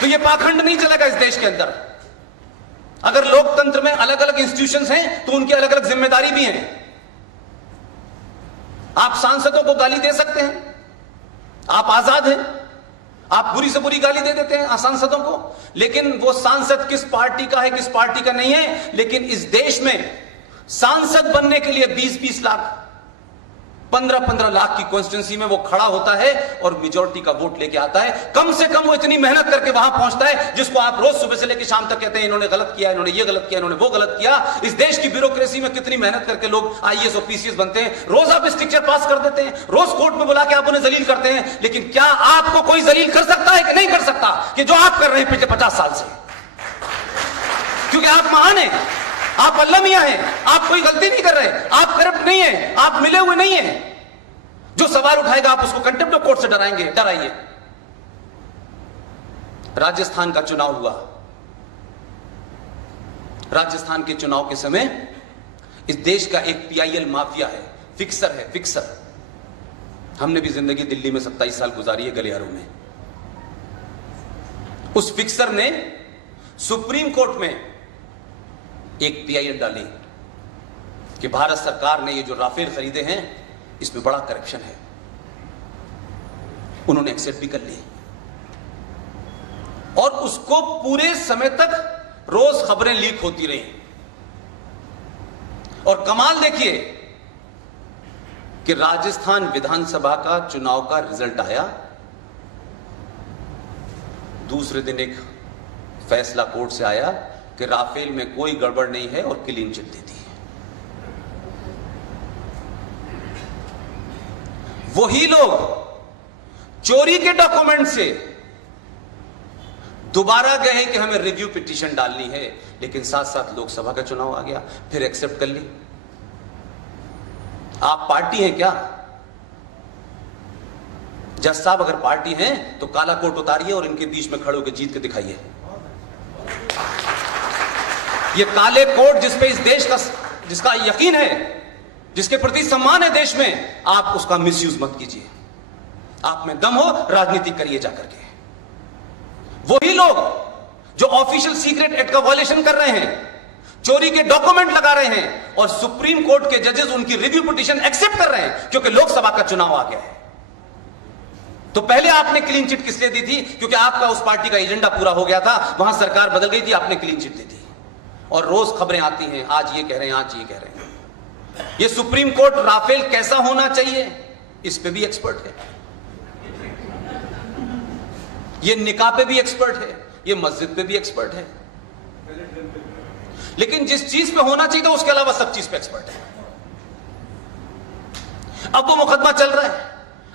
तो ये पाखंड नहीं चलेगा इस देश के अंदर। अगर लोकतंत्र में अलग अलग इंस्टीट्यूशंस हैं तो उनकी अलग अलग जिम्मेदारी भी है। आप सांसदों को गाली दे सकते हैं, आप आजाद हैं, आप बुरी से बुरी गाली दे देते हैं सांसदों को, लेकिन वो सांसद किस पार्टी का है किस पार्टी का नहीं है। लेकिन इस देश में सांसद बनने के लिए 20-20 लाख 15-15 लाख की कॉन्स्टिट्यूंसी में वो खड़ा होता है और मेजॉरिटी का वोट लेके आता है। कम से कम वो इतनी मेहनत करके वहां पहुंचता है जिसको आप रोज सुबह से लेकर शाम तक कहते हैं इन्होंने गलत किया, इन्होंने ये गलत किया, इन्होंने वो गलत किया। इस देश की ब्यूरोक्रेसी में कितनी मेहनत करके लोग आईएएस और पीसीएस बनते हैं। रोज आप स्ट्रिक्चर पास कर देते हैं, रोज कोर्ट में बुला के आप उन्हें जलील करते हैं, लेकिन क्या आपको कोई जलील कर सकता है कि नहीं कर सकता कि जो आप कर रहे हैं पिछले 50 साल से? क्योंकि आप महान हैं, आप अल्लाह मियां हैं, आप कोई गलती नहीं कर रहे, आप करप्ट नहीं है, आप मिले हुए नहीं है। जो सवाल उठाएगा आप उसको कंटेम्प्ट ऑफ कोर्ट से डराएंगे, डराइए। राजस्थान का चुनाव हुआ, राजस्थान के चुनाव के समय इस देश का एक पीआईएल माफिया है, फिक्सर है, फिक्सर। हमने भी जिंदगी दिल्ली में 27 साल गुजारी है, गलियारों में। उस फिक्सर ने सुप्रीम कोर्ट में एक पीआईएल डाली कि भारत सरकार ने ये जो राफेल खरीदे हैं इसमें बड़ा करप्शन है। उन्होंने एक्सेप्ट भी कर ली और उसको पूरे समय तक रोज खबरें लीक होती रही। और कमाल देखिए कि राजस्थान विधानसभा का चुनाव का रिजल्ट आया, दूसरे दिन एक फैसला कोर्ट से आया कि राफेल में कोई गड़बड़ नहीं है और क्लीन चिट दे दी। वही लोग चोरी के डॉक्यूमेंट से दोबारा गए हैं कि हमें रिव्यू पिटीशन डालनी है, लेकिन साथ साथ लोकसभा का चुनाव आ गया, फिर एक्सेप्ट कर ली। आप पार्टी हैं क्या? जज साहब अगर पार्टी हैं तो काला कोट उतारिए और इनके बीच में खड़े होकर जीत के दिखाइए। ये काले कोट जिसपे इस देश का जिसका यकीन है, जिसके प्रति सम्मान है देश में, आप उसका मिसयूज मत कीजिए। आप में दम हो राजनीति करिए जाकर के। वही लोग जो ऑफिशियल सीक्रेट एक्ट का वायलेशन कर रहे हैं, चोरी के डॉक्यूमेंट लगा रहे हैं और सुप्रीम कोर्ट के जजेस उनकी रिव्यू पिटीशन एक्सेप्ट कर रहे हैं क्योंकि लोकसभा का चुनाव आ गया है। तो पहले आपने क्लीन चिट किस लिए दी थी? क्योंकि आपका उस पार्टी का एजेंडा पूरा हो गया था, वहां सरकार बदल गई थी, आपने क्लीन चिट दी थी। और रोज खबरें आती हैं, आज ये कह रहे हैं, आज ये कह रहे हैं। ये सुप्रीम कोर्ट राफेल कैसा होना चाहिए इस पे भी एक्सपर्ट है, ये निकाह पे भी एक्सपर्ट है, ये मस्जिद पे भी एक्सपर्ट है, लेकिन जिस चीज पे होना चाहिए था उसके अलावा सब चीज पे एक्सपर्ट है। अब वो मुकदमा चल रहा है,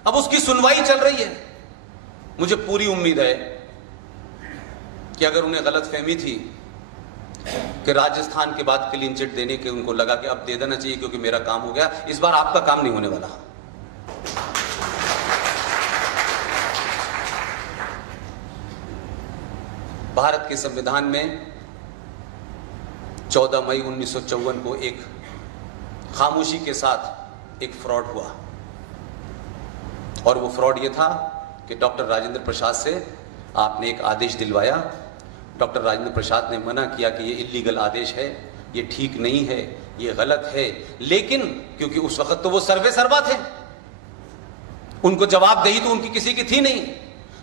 अब उसकी सुनवाई चल रही है। मुझे पूरी उम्मीद है कि अगर उन्हें गलतफहमी थी कि राजस्थान के बाद क्लीन चिट देने के उनको लगा कि अब दे देना चाहिए क्योंकि मेरा काम हो गया, इस बार आपका काम नहीं होने वाला। भारत के संविधान में 14 मई 1954 को एक खामोशी के साथ एक फ्रॉड हुआ और वो फ्रॉड ये था कि डॉक्टर राजेंद्र प्रसाद से आपने एक आदेश दिलवाया। डॉक्टर राजेंद्र प्रसाद ने मना किया कि ये इलीगल आदेश है, ये ठीक नहीं है, ये गलत है, लेकिन क्योंकि उस वक्त तो वो सर्वे सर्वा थे, उनको जवाबदेही तो उनकी किसी की थी नहीं।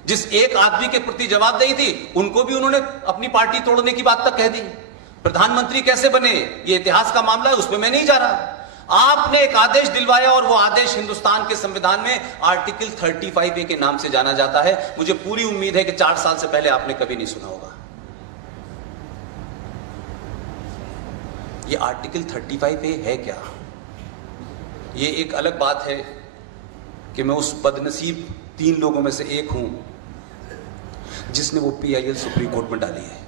जिस एक आदमी के प्रति जवाबदेही थी उनको भी उन्होंने अपनी पार्टी तोड़ने की बात तक कह दी। प्रधानमंत्री कैसे बने ये इतिहास का मामला है, उसमें मैं नहीं जा रहा। आपने एक आदेश दिलवाया और वो आदेश हिंदुस्तान के संविधान में आर्टिकल 35A के नाम से जाना जाता है। मुझे पूरी उम्मीद है कि 4 साल से पहले आपने कभी नहीं सुना होगा। ये आर्टिकल 35A है क्या? ये एक अलग बात है कि मैं उस बदनसीब 3 लोगों में से एक हूं जिसने वो पीआईएल सुप्रीम कोर्ट में डाली है।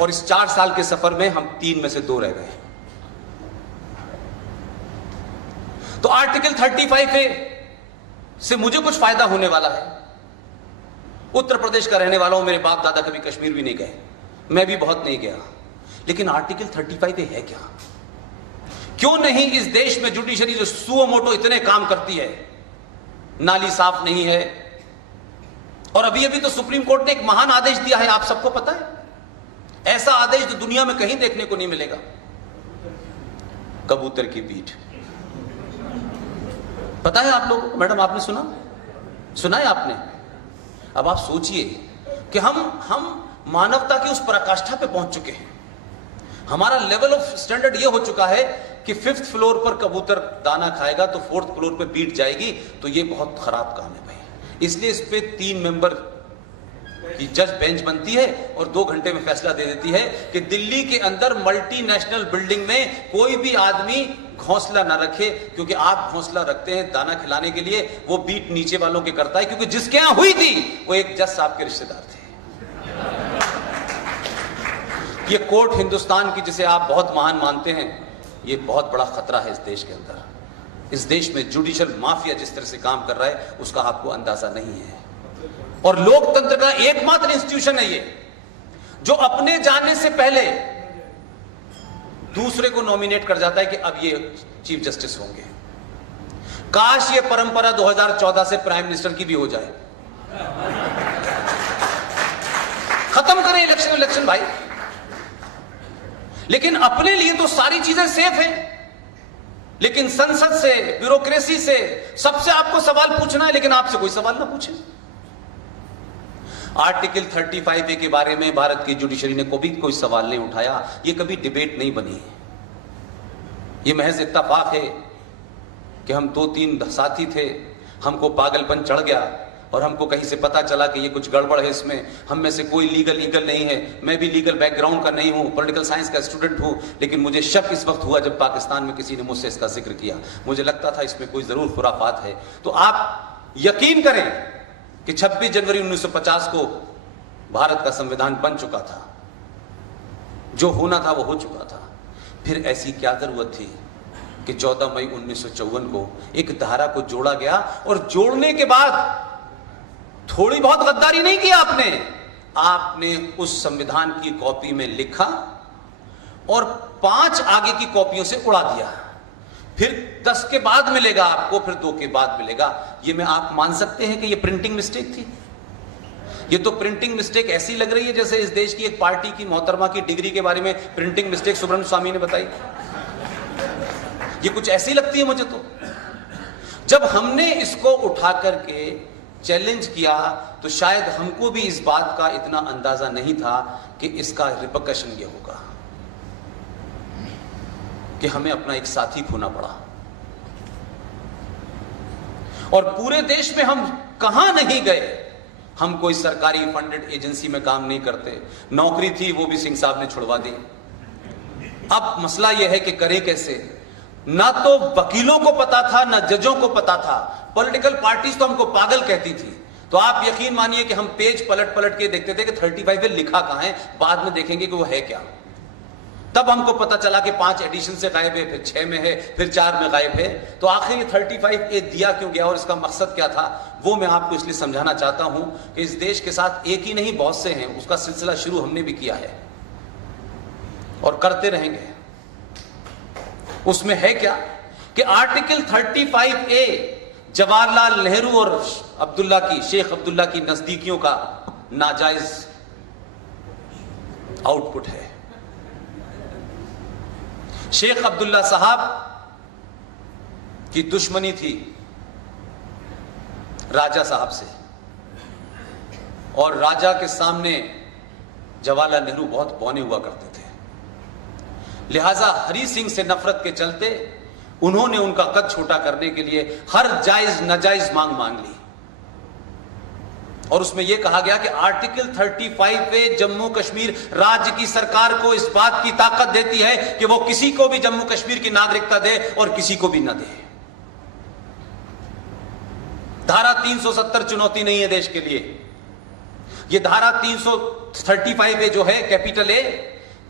और इस 4 साल के सफर में हम 3 में से 2 रह गए। तो आर्टिकल 35A से मुझे कुछ फायदा होने वाला है। उत्तर प्रदेश का रहने वाला हूं, मेरे बाप दादा कभी कश्मीर भी नहीं गए, मैं भी बहुत नहीं गया, लेकिन आर्टिकल 35A है क्या? क्यों नहीं इस देश में जुडिशरी जो सुओ मोटो इतने काम करती है, नाली साफ नहीं है। और अभी अभी तो सुप्रीम कोर्ट ने एक महान आदेश दिया है, आप सबको पता है, ऐसा आदेश तो दुनिया में कहीं देखने को नहीं मिलेगा। कबूतर की पीठ, पता है आप लोगों को? मैडम आपने सुना है आपने? अब आप सोचिए कि हम मानवता की उस पराकाष्ठा पे पहुंच चुके हैं। हमारा लेवल ऑफ स्टैंडर्ड ये हो चुका है कि 5th फ्लोर पर कबूतर दाना खाएगा तो 4th फ्लोर पे पीठ जाएगी, तो ये बहुत खराब काम है भाई। इसलिए इस पे 3 मेंबर की जज बेंच बनती है और 2 घंटे में फैसला दे देती है कि दिल्ली के अंदर मल्टीनेशनल बिल्डिंग में कोई भी आदमी घोंसला ना रखे, क्योंकि आप घोंसला रखते हैं दाना खिलाने के लिए, वो बीट नीचे वालों के करता है, क्योंकि जिसके यहां हुई थी वो एक जज साहब के रिश्तेदार थे। ये कोर्ट हिंदुस्तान की, जिसे आप बहुत महान मानते हैं, ये बहुत बड़ा खतरा है इस देश के अंदर। इस देश में जुडिशियल माफिया जिस तरह से काम कर रहा है उसका आपको अंदाजा नहीं है। और लोकतंत्र का एकमात्र इंस्टीट्यूशन है ये, जो अपने जाने से पहले दूसरे को नॉमिनेट कर जाता है कि अब ये चीफ जस्टिस होंगे। काश ये परंपरा 2014 से प्राइम मिनिस्टर की भी हो जाए। खत्म करें इलेक्शन भाई। लेकिन अपने लिए तो सारी चीजें सेफ हैं, लेकिन संसद से, ब्यूरोक्रेसी से, सबसे आपको सवाल पूछना है, लेकिन आपसे कोई सवाल ना पूछे। आर्टिकल 35A के बारे में भारत की जुडिशरी ने कभी कोई सवाल नहीं उठाया, ये कभी डिबेट नहीं बनी। ये महज इत्तेफाक है कि हम 2-3 साथी थे, हमको पागलपन चढ़ गया और हमको कहीं से पता चला कि ये कुछ गड़बड़ है इसमें। हम में से कोई लीगल नहीं है, मैं भी लीगल बैकग्राउंड का नहीं हूं, पॉलिटिकल साइंस का स्टूडेंट हूं, लेकिन मुझे शक इस वक्त हुआ जब पाकिस्तान में किसी ने मुझसे इसका जिक्र किया। मुझे लगता था इसमें कोई जरूर खुराफात है। तो आप यकीन करें कि 26 जनवरी 1950 को भारत का संविधान बन चुका था, जो होना था वो हो चुका था। फिर ऐसी क्या जरूरत थी कि 14 मई 1954 को एक धारा को जोड़ा गया, और जोड़ने के बाद थोड़ी बहुत गद्दारी नहीं की आपने उस संविधान की कॉपी में लिखा और 5 आगे की कॉपियों से उड़ा दिया। फिर 10 के बाद मिलेगा आपको, फिर 2 के बाद मिलेगा। ये में आप मान सकते हैं कि ये प्रिंटिंग मिस्टेक थी? ये तो प्रिंटिंग मिस्टेक ऐसी लग रही है जैसे इस देश की एक पार्टी की मोहतरमा की डिग्री के बारे में प्रिंटिंग मिस्टेक सुब्रमण्य स्वामी ने बताई। ये कुछ ऐसी लगती है मुझे तो। जब हमने इसको उठा करके चैलेंज किया तो शायद हमको भी इस बात का इतना अंदाजा नहीं था कि इसका रिपरकशन ये होगा कि हमें अपना एक साथी खोना पड़ा। और पूरे देश में हम कहां नहीं गए, हम कोई सरकारी फंडेड एजेंसी में काम नहीं करते। नौकरी थी वो भी सिंह साहब ने छुड़वा दी। अब मसला यह है कि करें कैसे। ना तो वकीलों को पता था, ना जजों को पता था। पॉलिटिकल पार्टीज तो हमको पागल कहती थी। तो आप यकीन मानिए कि हम पेज पलट के देखते थे कि 35 में लिखा कहां है, बाद में देखेंगे कि वो है क्या। तब हमको पता चला कि 5 एडिशन से गायब है, फिर 6 में है, फिर 4 में गायब है। तो आखिर ये 35A दिया क्यों गया और इसका मकसद क्या था, वो मैं आपको इसलिए समझाना चाहता हूं कि इस देश के साथ एक ही नहीं बहुत से हैं। उसका सिलसिला शुरू हमने भी किया है और करते रहेंगे। उसमें है क्या कि आर्टिकल 35A जवाहरलाल नेहरू और शेख अब्दुल्ला की नजदीकियों का नाजायज आउटपुट है। शेख अब्दुल्ला साहब की दुश्मनी थी राजा साहब से, और राजा के सामने जवाहरलाल नेहरू बहुत बौने हुआ करते थे। लिहाजा हरि सिंह से नफरत के चलते उन्होंने उनका कद छोटा करने के लिए हर जायज नाजायज मांग ली। और उसमें यह कहा गया कि आर्टिकल 35A जम्मू कश्मीर राज्य की सरकार को इस बात की ताकत देती है कि वो किसी को भी जम्मू कश्मीर की नागरिकता दे और किसी को भी न दे। धारा 370 चुनौती नहीं है देश के लिए। यह धारा 335A जो है कैपिटल A,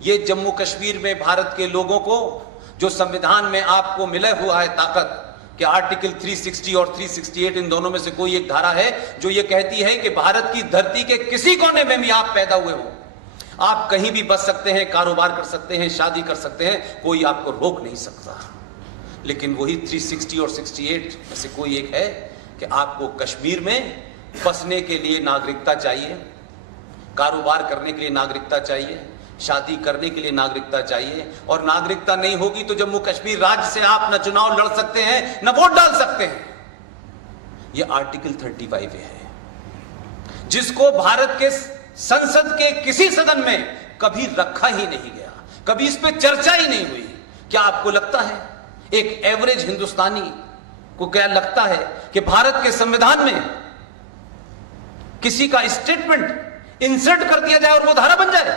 ये जम्मू कश्मीर में भारत के लोगों को, जो संविधान में आपको मिला हुआ है ताकत कि आर्टिकल 360 और 368 इन दोनों में से कोई एक धारा है जो ये कहती है कि भारत की धरती के किसी कोने में भी आप पैदा हुए हो, आप कहीं भी बस सकते हैं, कारोबार कर सकते हैं, शादी कर सकते हैं, कोई आपको रोक नहीं सकता। लेकिन वही 360 और 68 में से कोई एक है कि आपको कश्मीर में बसने के लिए नागरिकता चाहिए, कारोबार करने के लिए नागरिकता चाहिए, शादी करने के लिए नागरिकता चाहिए, और नागरिकता नहीं होगी तो जम्मू कश्मीर राज्य से आप न चुनाव लड़ सकते हैं न वोट डाल सकते हैं। यह आर्टिकल 35 है, जिसको भारत के संसद के किसी सदन में कभी रखा ही नहीं गया, कभी इस पे चर्चा ही नहीं हुई। क्या आपको लगता है, एक एवरेज हिंदुस्तानी को क्या लगता है कि भारत के संविधान में किसी का स्टेटमेंट इंसर्ट कर दिया जाए और वो धारा बन जाए?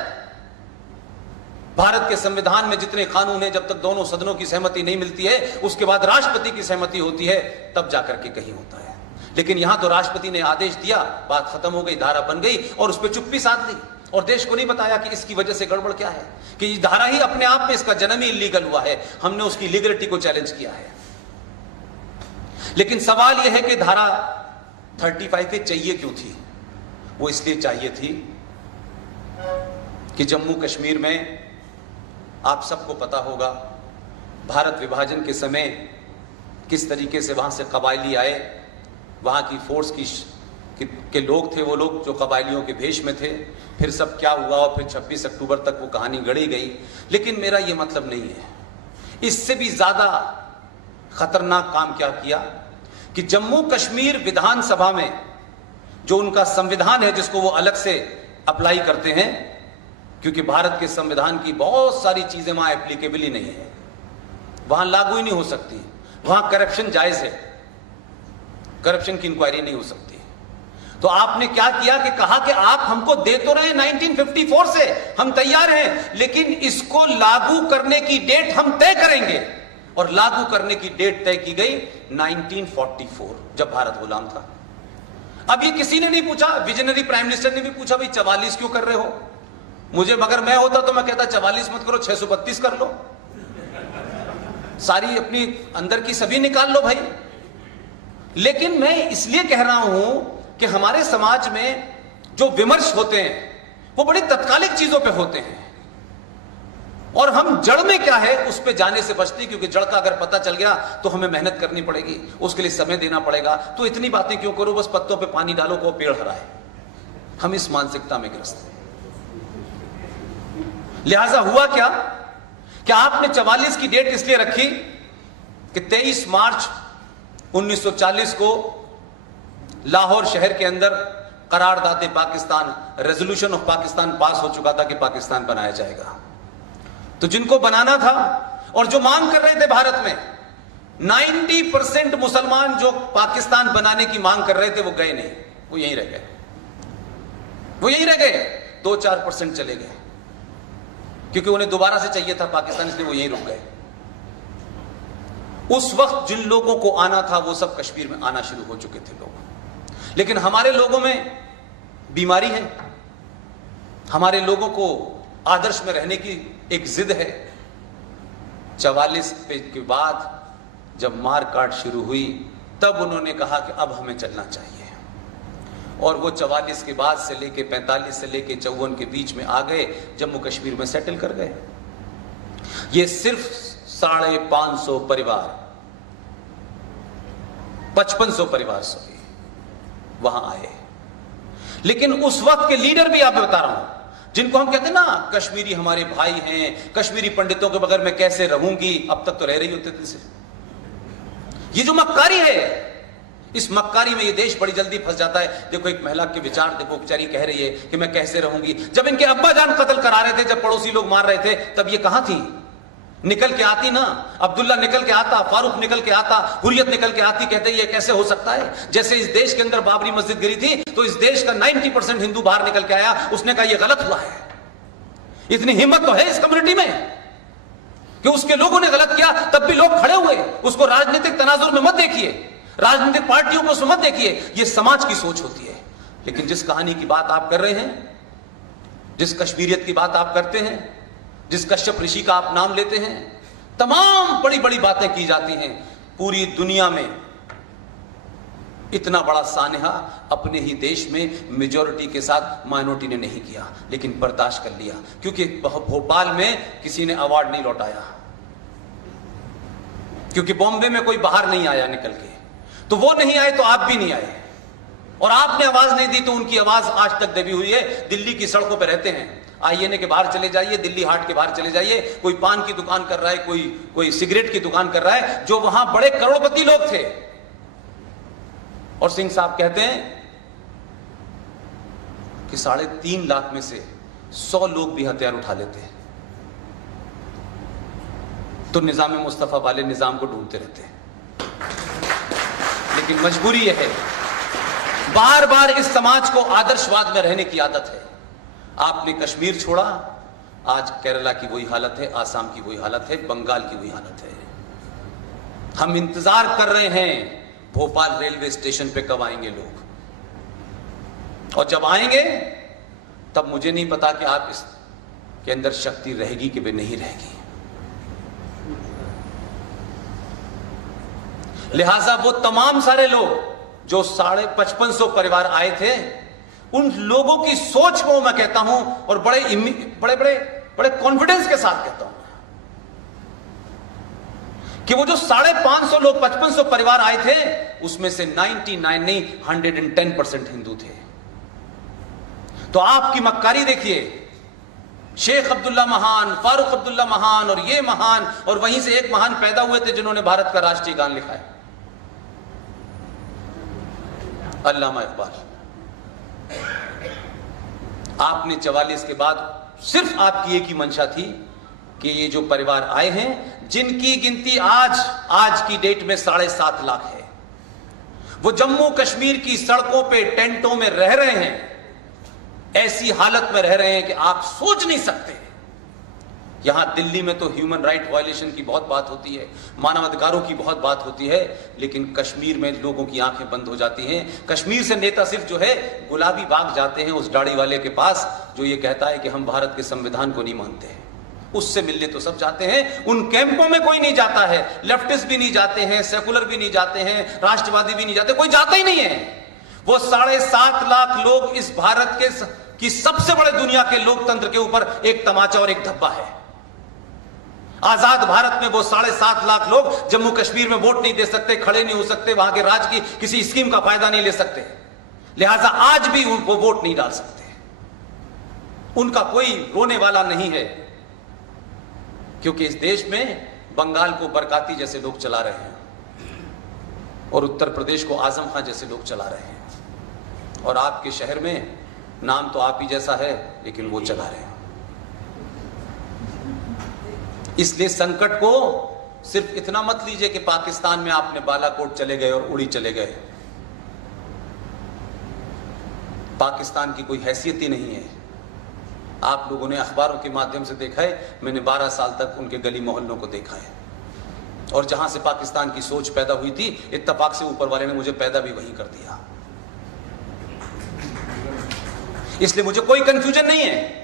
भारत के संविधान में जितने कानून हैं, जब तक दोनों सदनों की सहमति नहीं मिलती है, उसके बाद राष्ट्रपति की सहमति होती है, तब जाकर के कहीं होता है। लेकिन यहां तो राष्ट्रपति ने आदेश दिया, बात खत्म हो गई, धारा बन गई और उस पर चुप्पी साध ली, और देश को नहीं बताया कि इसकी वजह से गड़बड़ क्या है, कि ये धारा ही अपने आप में, इसका जन्म ही इलीगल हुआ है, हमने उसकी लीगलिटी को चैलेंज किया है। लेकिन सवाल यह है कि धारा 35 चाहिए क्यों थी? वो इसलिए चाहिए थी कि जम्मू कश्मीर में, आप सबको पता होगा, भारत विभाजन के समय किस तरीके से वहां से कबायली आए, वहां की फोर्स के लोग थे, वो लोग जो कबायलियों के भेष में थे, फिर सब क्या हुआ और फिर 26 अक्टूबर तक वो कहानी गढ़ी गई। लेकिन मेरा ये मतलब नहीं है, इससे भी ज्यादा खतरनाक काम क्या किया कि जम्मू कश्मीर विधानसभा में जो उनका संविधान है, जिसको वो अलग से अप्लाई करते हैं, क्योंकि भारत के संविधान की बहुत सारी चीजें वहां एप्लीकेबल ही नहीं है, वहां लागू ही नहीं हो सकती, वहां करप्शन जायज है, करप्शन की इंक्वायरी नहीं हो सकती। तो आपने क्या किया कि कहा कि आप हमको दे तो रहे 1954 से, हम तैयार हैं, लेकिन इसको लागू करने की डेट हम तय करेंगे। और लागू करने की डेट तय की गई 1944, जब भारत गुलाम था। अब ये किसी ने नहीं पूछा, विजनरी प्राइम मिनिस्टर ने भी पूछा, भाई 44 क्यों कर रहे हो? मुझे मगर मैं होता तो मैं कहता 44 मत करो, 632 कर लो, सारी अपनी अंदर की सभी निकाल लो भाई। लेकिन मैं इसलिए कह रहा हूं कि हमारे समाज में जो विमर्श होते हैं वो बड़ी तत्कालिक चीजों पे होते हैं, और हम जड़ में क्या है उस पे जाने से बचते, क्योंकि जड़ का अगर पता चल गया तो हमें मेहनत करनी पड़ेगी, उसके लिए समय देना पड़ेगा। तो इतनी बातें क्यों करो, बस पत्तों पे पानी डालो को पेड़ हरा है। हम इस मानसिकता में ग्रस्त हैं। लिहाजा हुआ क्या कि आपने 44 की डेट इसलिए रखी कि 23 मार्च 1940 को लाहौर शहर के अंदर करारदाद पाकिस्तान, रेजोल्यूशन ऑफ पाकिस्तान पास हो चुका था कि पाकिस्तान बनाया जाएगा। तो जिनको बनाना था और जो मांग कर रहे थे भारत में, 90% मुसलमान जो पाकिस्तान बनाने की मांग कर रहे थे वो गए नहीं, वो यहीं रह गए, वो यहीं रह गए। 2-4% चले गए क्योंकि उन्हें दोबारा से चाहिए था पाकिस्तान, इसलिए वो यहीं रुक गए। उस वक्त जिन लोगों को आना था वो सब कश्मीर में आना शुरू हो चुके थे लोग। लेकिन हमारे लोगों में बीमारी है, हमारे लोगों को आदर्श में रहने की एक जिद है। 44 के बाद जब मार काट शुरू हुई तब उन्होंने कहा कि अब हमें चलना चाहिए, और वो 44 के बाद से लेके 45 से लेके 54 के बीच में आ गए, जम्मू कश्मीर में सेटल कर गए। ये सिर्फ 550 परिवार, 5500 परिवार सॉरी वहां आए। लेकिन उस वक्त के लीडर भी आप बता रहा हूं, जिनको हम कहते हैं ना कश्मीरी हमारे भाई हैं, कश्मीरी पंडितों के बगैर मैं कैसे रहूंगी, अब तक तो रह रही होते थे। ये जो मक्कारी है, इस मक्कारी में ये देश बड़ी जल्दी फंस जाता है। देखो एक महिला के विचार देखो, बेचारी कह रही है कि मैं कैसे रहूंगी। जब इनके अब्बा जान कत्ल करा रहे थे, जब पड़ोसी लोग मार रहे थे, तब ये कहां थी? निकल के आती ना, अब्दुल्ला निकल के आता, फारूक निकल के आता, हुर्रियत निकल के आती, कहते ये कैसे हो सकता है? जैसे इस देश के अंदर बाबरी मस्जिद गिरी थी तो इस देश का 90% हिंदू बाहर निकल के आया, उसने कहा ये गलत हुआ है। इतनी हिम्मत तो है इस कम्युनिटी में कि उसके लोगों ने गलत किया तब भी लोग खड़े हुए। उसको राजनीतिक तनाजुर में मत देखिए, राजनीतिक पार्टियों को मत देखिए, ये समाज की सोच होती है। लेकिन जिस कहानी की बात आप कर रहे हैं, जिस कश्मीरियत की बात आप करते हैं, जिस कश्यप ऋषि का आप नाम लेते हैं, तमाम बड़ी बड़ी बातें की जाती हैं। पूरी दुनिया में इतना बड़ा सानहा अपने ही देश में मेजॉरिटी के साथ माइनॉरिटी ने नहीं किया, लेकिन बर्दाश्त कर लिया, क्योंकि भोपाल में किसी ने अवार्ड नहीं लौटाया, क्योंकि बॉम्बे में कोई बाहर नहीं आया निकल के। तो वो नहीं आए तो आप भी नहीं आए, और आपने आवाज नहीं दी तो उनकी आवाज आज तक दबी हुई है। दिल्ली की सड़कों पर रहते हैं, आईएनए के बाहर चले जाइए, दिल्ली हाट के बाहर चले जाइए, कोई पान की दुकान कर रहा है, कोई सिगरेट की दुकान कर रहा है, जो वहां बड़े करोड़पति लोग थे। और सिंह साहब कहते हैं कि 3.5 लाख में से 100 लोग भी हथियार उठा लेते हैं तो निजाम मुस्तफा वाले निजाम को ढूंढते रहते हैं। लेकिन मजबूरी यह है, बार बार इस समाज को आदर्शवाद में रहने की आदत है। आपने कश्मीर छोड़ा, आज केरला की वही हालत है, आसाम की वही हालत है, बंगाल की वही हालत है। हम इंतजार कर रहे हैं भोपाल रेलवे स्टेशन पे कब आएंगे लोग, और जब आएंगे तब मुझे नहीं पता कि आप इसके अंदर शक्ति रहेगी कि वे नहीं रहेगी। लिहाजा वो तमाम सारे लोग जो 5500 परिवार आए थे, उन लोगों की सोच को मैं कहता हूं, और बड़े कॉन्फिडेंस के साथ कहता हूं कि वो जो 550 लोग 5500 परिवार आए थे, उसमें से 99 नहीं 110% हिंदू थे। तो आपकी मक्कारी देखिए, शेख अब्दुल्ला महान, फारूक अब्दुल्ला महान, और ये महान, और वहीं से एक महान पैदा हुए थे जिन्होंने भारत का राष्ट्रीय गान लिखा है, अल्लामा इकबाल। आपने 44 के बाद सिर्फ आपकी एक ही मंशा थी कि ये जो परिवार आए हैं, जिनकी गिनती आज की डेट में 7.5 लाख है, वो जम्मू कश्मीर की सड़कों पे टेंटों में रह रहे हैं, ऐसी हालत में रह रहे हैं कि आप सोच नहीं सकते। यहां दिल्ली में तो ह्यूमन राइट वायलेशन की बहुत बात होती है, मानवाधिकारों की बहुत बात होती है, लेकिन कश्मीर में लोगों की आंखें बंद हो जाती हैं। कश्मीर से नेता सिर्फ जो है गुलाबी बाग जाते हैं उस दाढ़ी वाले के पास जो ये कहता है कि हम भारत के संविधान को नहीं मानते हैं, उससे मिलने तो सब जाते हैं। उन कैंपों में कोई नहीं जाता है, लेफ्टिस्ट भी नहीं जाते हैं, सेकुलर भी नहीं जाते हैं, राष्ट्रवादी भी नहीं जाते, कोई जाता ही नहीं है। वो 7.5 लाख लोग इस भारत की सबसे बड़े दुनिया के लोकतंत्र के ऊपर एक तमाचा और एक धब्बा है। आजाद भारत में वो 7.5 लाख लोग जम्मू कश्मीर में वोट नहीं दे सकते, खड़े नहीं हो सकते, वहां के राज्य की किसी स्कीम का फायदा नहीं ले सकते, लिहाजा आज भी वो वोट नहीं डाल सकते। उनका कोई रोने वाला नहीं है, क्योंकि इस देश में बंगाल को बरकाती जैसे लोग चला रहे हैं और उत्तर प्रदेश को आजम खां जैसे लोग चला रहे हैं, और आपके शहर में नाम तो आप ही जैसा है लेकिन वो चला रहे हैं। इसलिए संकट को सिर्फ इतना मत लीजिए कि पाकिस्तान में आपने बालाकोट चले गए और उड़ी चले गए। पाकिस्तान की कोई हैसियत ही नहीं है। आप लोगों ने अखबारों के माध्यम से देखा है, मैंने 12 साल तक उनके गली मोहल्लों को देखा है, और जहां से पाकिस्तान की सोच पैदा हुई थी, इत्तेफाक से ऊपर वाले ने मुझे पैदा भी वहीं कर दिया। इसलिए मुझे कोई कंफ्यूजन नहीं है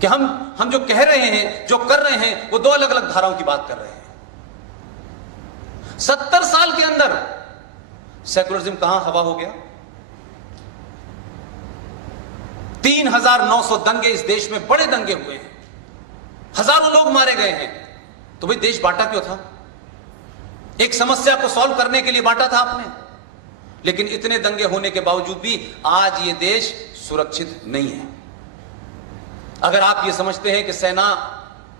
कि हम जो कह रहे हैं, जो कर रहे हैं, वो 2 अलग अलग धाराओं की बात कर रहे हैं। 70 साल के अंदर सेकुलरिज्म कहां हवा हो गया? 3900 दंगे इस देश में, बड़े दंगे हुए हैं, हजारों लोग मारे गए हैं। तो भाई देश बांटा क्यों था? एक समस्या को सॉल्व करने के लिए बांटा था आपने। लेकिन इतने दंगे होने के बावजूद भी आज ये देश सुरक्षित नहीं है। अगर आप ये समझते हैं कि सेना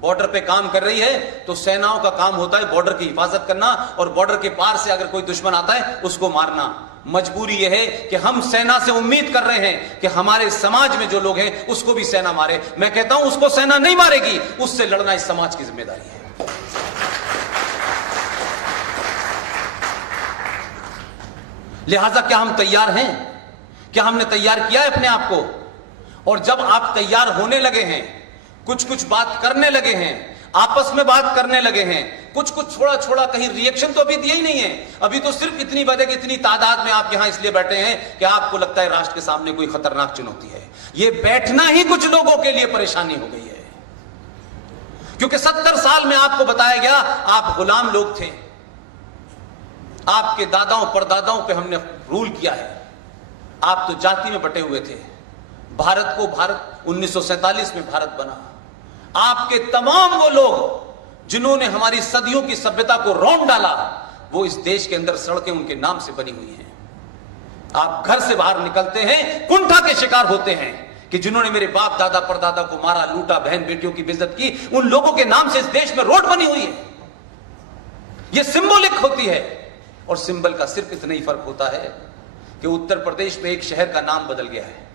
बॉर्डर पे काम कर रही है, तो सेनाओं का काम होता है बॉर्डर की हिफाजत करना, और बॉर्डर के पार से अगर कोई दुश्मन आता है उसको मारना। मजबूरी यह है कि हम सेना से उम्मीद कर रहे हैं कि हमारे समाज में जो लोग हैं उसको भी सेना मारे। मैं कहता हूं उसको सेना नहीं मारेगी, उससे लड़ना इस समाज की जिम्मेदारी है। लिहाजा क्या हम तैयार हैं? क्या हमने तैयार किया है अपने आप को? और जब आप तैयार होने लगे हैं, कुछ बात करने लगे हैं, आपस में बात करने लगे हैं, कुछ छोड़ा कहीं रिएक्शन तो अभी दिया ही नहीं है। अभी तो सिर्फ इतनी वजह कि इतनी तादाद में आप यहां इसलिए बैठे हैं कि आपको लगता है राष्ट्र के सामने कोई खतरनाक चुनौती है। ये बैठना ही कुछ लोगों के लिए परेशानी हो गई है, क्योंकि 70 साल में आपको बताया गया आप गुलाम लोग थे, आपके दादाओं परदादाओं पे हमने रूल किया है, आप तो जाति में बटे हुए थे। भारत 1947 में भारत बना। आपके तमाम वो लोग जिन्होंने हमारी सदियों की सभ्यता को रौंद डाला, वो इस देश के अंदर सड़कें उनके नाम से बनी हुई हैं। आप घर से बाहर निकलते हैं, कुंठा के शिकार होते हैं कि जिन्होंने मेरे बाप दादा परदादा को मारा, लूटा, बहन बेटियों की बेइज्जत की, उन लोगों के नाम से इस देश में रोड बनी हुई है। यह सिंबॉलिक होती है। और सिंबल का सिर्फ इतना ही फर्क होता है कि उत्तर प्रदेश में एक शहर का नाम बदल गया है।